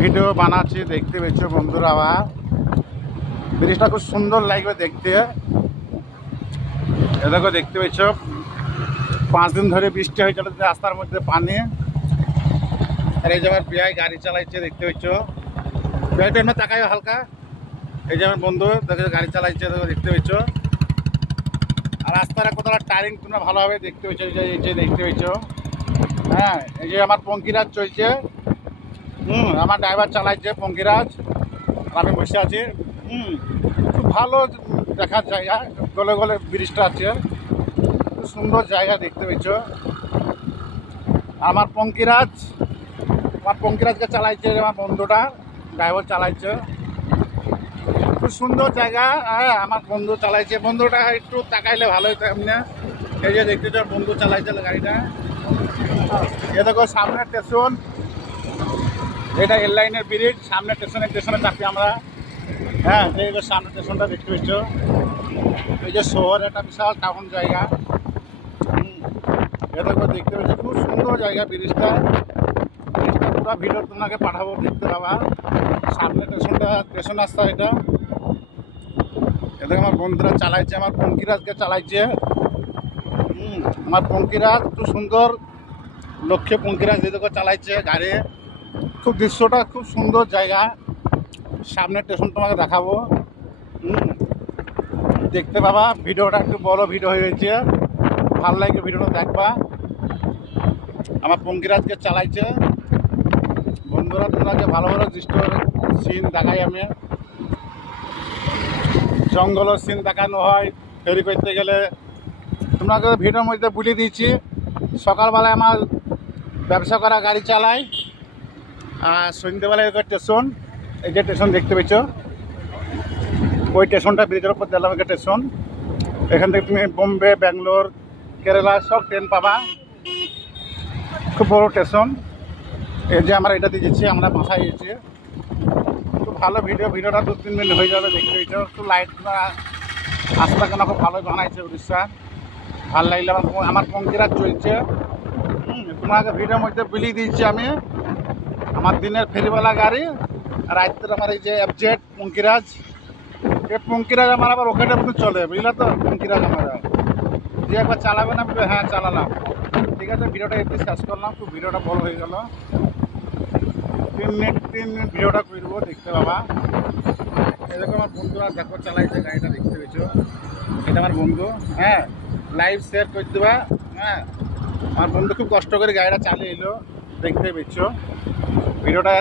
Video বানাচ্ছি, দেখতে পেয়েছো বন্ধুরা। আবার ব্রিজটা খুব সুন্দর লাগবে দেখতে। এদেরকে দেখতে পেয়েছো 5 দিন ধরে বৃষ্টি হয়ে চলেছে, রাস্তার মধ্যে পানি। আর এই যে আমার বিয়াই গাড়ি চালাইছে, দেখতে পেয়েছো। বিয়াইটা এমনি তাকাই হালকা। এই যে আমার বন্ধু দেখে গাড়ি চালাইছে, দেখতে পেয়েছো। আর রাস্তাটা কোথাও টায়ারিং তোমরা ভালোভাবে দেখতে পেয়েছো। এই যে দেখতে পেয়েছো। হ্যাঁ, এই যে আমার পঙ্কিরাজ চলছে। আমার ড্রাইভার চালাইছে পঙ্কিরাজ, আর আমি বসে আছি। খুব ভালো দেখার জায়গা, গলে গলে ব্রিজটা আছে, খুব সুন্দর জায়গা দেখতে পেয়েছ। আমার পঙ্কিরাজকে চালাইছে আমার বন্ধুটা, ড্রাইভার চালাইছে। খুব সুন্দর জায়গা। হ্যাঁ, আমার বন্ধু চালাইছে। বন্ধুটা একটু তাকাইলে ভালো হতো এমনি। এই যে দেখতে চাও বন্ধু চালাইছে গাড়িটা। এ দেখো সামনের স্টেশন, এটা রেল লাইনের ব্রিজ। সামনে স্টেশনে চাপি আমরা। হ্যাঁ, এই যে সামনের স্টেশনটা দেখতে পেয়েছো। এই যে শহর, একটা বিশাল টাউন জায়গা। এটা দেখতে পেয়েছো, খুব সুন্দর জায়গা ব্রিজটা। পুরো ভিডিও তোমাকে পাঠাবো, দেখতে পাবা। সামনে স্টেশন রাস্তা এটা। এদিকে আমার বন্ধুরা চালাইছে, আমার পঙ্কিরাজকে চালাইছে। আমার পঙ্কিরাজ খুব সুন্দর, লক্ষ্যে পঙ্কিরাজ এদিকে চালাইছে গাড়ি। খুব দৃশ্যটা খুব সুন্দর জায়গা। সামনের স্টেশন তোমাকে দেখাবো, দেখতে পাবা। ভিডিওটা একটু বড় ভিডিও হয়ে গেছে, ভালো লাগে ভিডিওটা দেখবা। আমার পঙ্কিরাজকে চালাইছে। বন্ধুরা তোমাকে ভালো ভালো দৃশ্য সিন দেখাই আমি। জঙ্গলের সিন দেখানো হয় ফেরি করতে গেলে। তোমাকে ভিডিওর মধ্যে বলে দিয়েছি, সকালবেলায় আমার ব্যবসা করা গাড়ি চালাই, আর সন্ধ্যেবেলায় স্টেশন। এই যে স্টেশন দেখতে পেয়েছ, ওই স্টেশনটা ব্রিজের উপর দিলাম স্টেশন। এখান থেকে তুমি বোম্বে, ব্যাঙ্গালোর, কেরালা সব ট্রেন পাবা। খুব বড় স্টেশন। এই যে আমরা এটা দিয়েছি, আমরা বাসায় গেছি। খুব ভালো ভিডিওটা 2-3 মিনিট হয়ে যাবে, দেখতে পেয়েছ। একটু লাইট রাস্তা কেন খুব ভালো বানাইছে উড়িষ্যা। ভালো লাগলে আমার পঙ্কিরাজ চলছে। তোমাকে ভিডিওর মধ্যে বিলিয়ে দিয়েছি আমি। আমার দিনের ফেরিওয়ালা গাড়ি, আর রাত্রের আমার এই যে FZ পঙ্কিরাজ। এই পঙ্কিরাজ আমার আবার ওখানে মধ্যে চলে, বুঝলা তো। পঙ্কিরাজ আমার যে একবার চালাবে না, বলবে হ্যাঁ চালালাম। ঠিক আছে, ভিডিওটা একটু শেষ করলাম, খুব ভিডিওটা বড় হয়ে গেল। 3 মিনিট ভিডিওটা করবো, দেখতে পাবা। এরকম আমার বন্ধুরা দেখো চালাইছে গাড়িটা, দেখতে পেয়েছো। এটা আমার বন্ধু। হ্যাঁ, লাইভ শেয়ার করে দেবা। হ্যাঁ, আমার বন্ধু খুব কষ্ট করে গাড়িটা চালিয়ে এলো, দেখতে পেয়েছো। ভিডিওটা